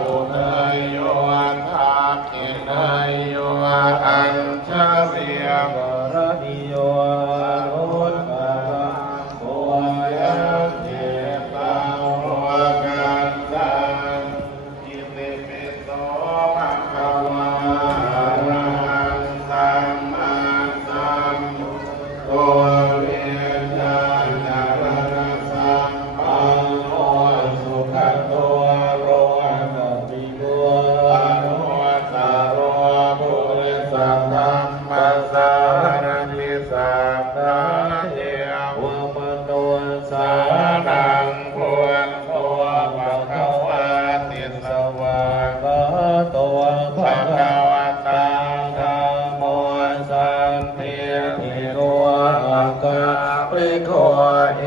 อุเนยโยทักขิเนยโยอัญชริยกรณิโยอนุตตรังโวยเจตังโลกันตังอิติปิโสภะคะวะอะระหังสัมมาสัมพุทโธเวชาจารณะสัมปันโนสุขโตโรกติโกอนุวัตโรปุริสธัมมัสสารติสัทธาเทวมโนสานังควรตัวภะคะวะติสวากขาโตภะคะวะตังธัมโมสันติทิโกอังคาปริโกเอ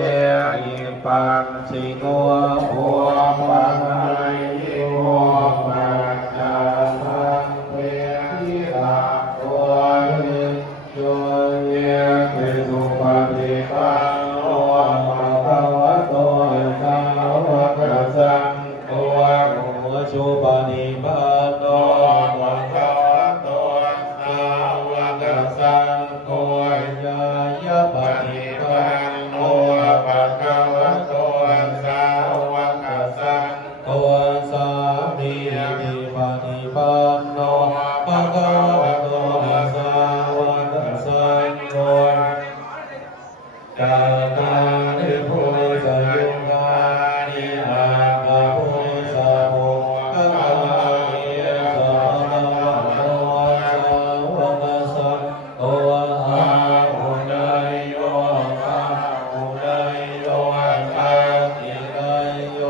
หิปัสสิโกโอปังไยโกปัจจาทังเวทิตาโตวิโยเยปิสุปฏิปันโนภะคะวะโตสาวกสังโฆโมสุปฏิปันโนภะคะวะโตสาวกสังโฆญาญาปฏิปันโนภะคะวะโตสาวกสังโฆสามีจิปฏิปันโนภะคะวะโตสาวกสังโฆกาตานิพุทธยุงานิอาภาพุทธะโมกะวะนิสะนะโมสาวกสังโฆอาหุเนยโยอาหุเนยโยทักขิเนยโย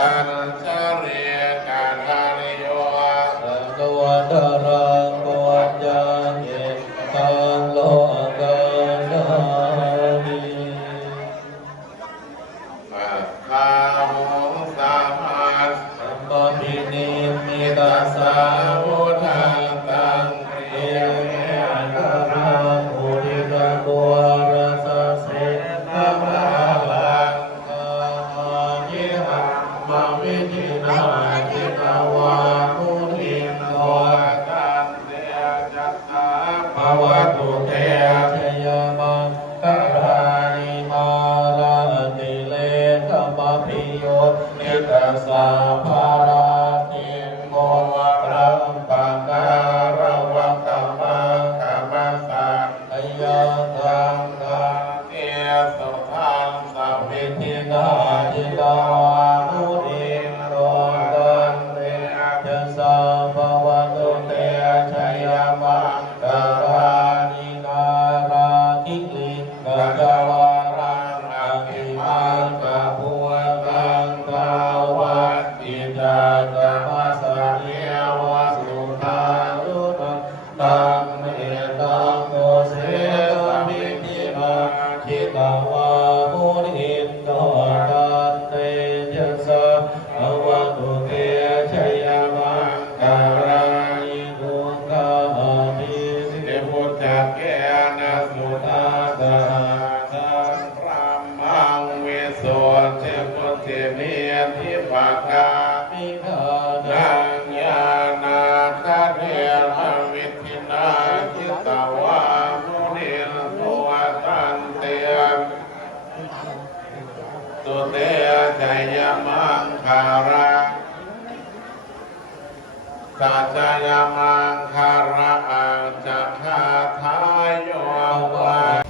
อัญชริยกรณิโยสัตวตรังโกจันเยตังโลกันนามิปัสสาหุสัมมาสัมปวินิมิตาสาวุธังตังเอเมอะระภูริกะโกรัสเสนะมะลังกามามิหัมมาวิธินาจิตวามุนิโนตันเตจัตตาภวตุเตชยมังคารานิมาราติเลกมะพิโยนิตัสสะภาราติโมวะรัมปังการะวังกัมมังกัมมัสสะอยังตังตังเตสุทังสัพพิทินาจิตาวามุนิโรตันเตจัสสะภวตุเตชยมังการานินาราธิลิกัจจวารังอภิมังกะพุตังทาวัตติจาตมัสสะเยวะสุทารุตังตังเมตังโกเสตมิทิมาชิตาวามุนิโตตันเตจัสสะภวตุเตชยมังการานิทุกขาทิสิพุทธเกนะสุตาตาสัมพระมังวิโสทิพุทธิเมียทิปะกามิฆานังญาณาคาเทมวิธินาจิตวามุนิโตตันเตตุเตชยมังคาราสัจจยมังคาระอัจจคาทายโยวา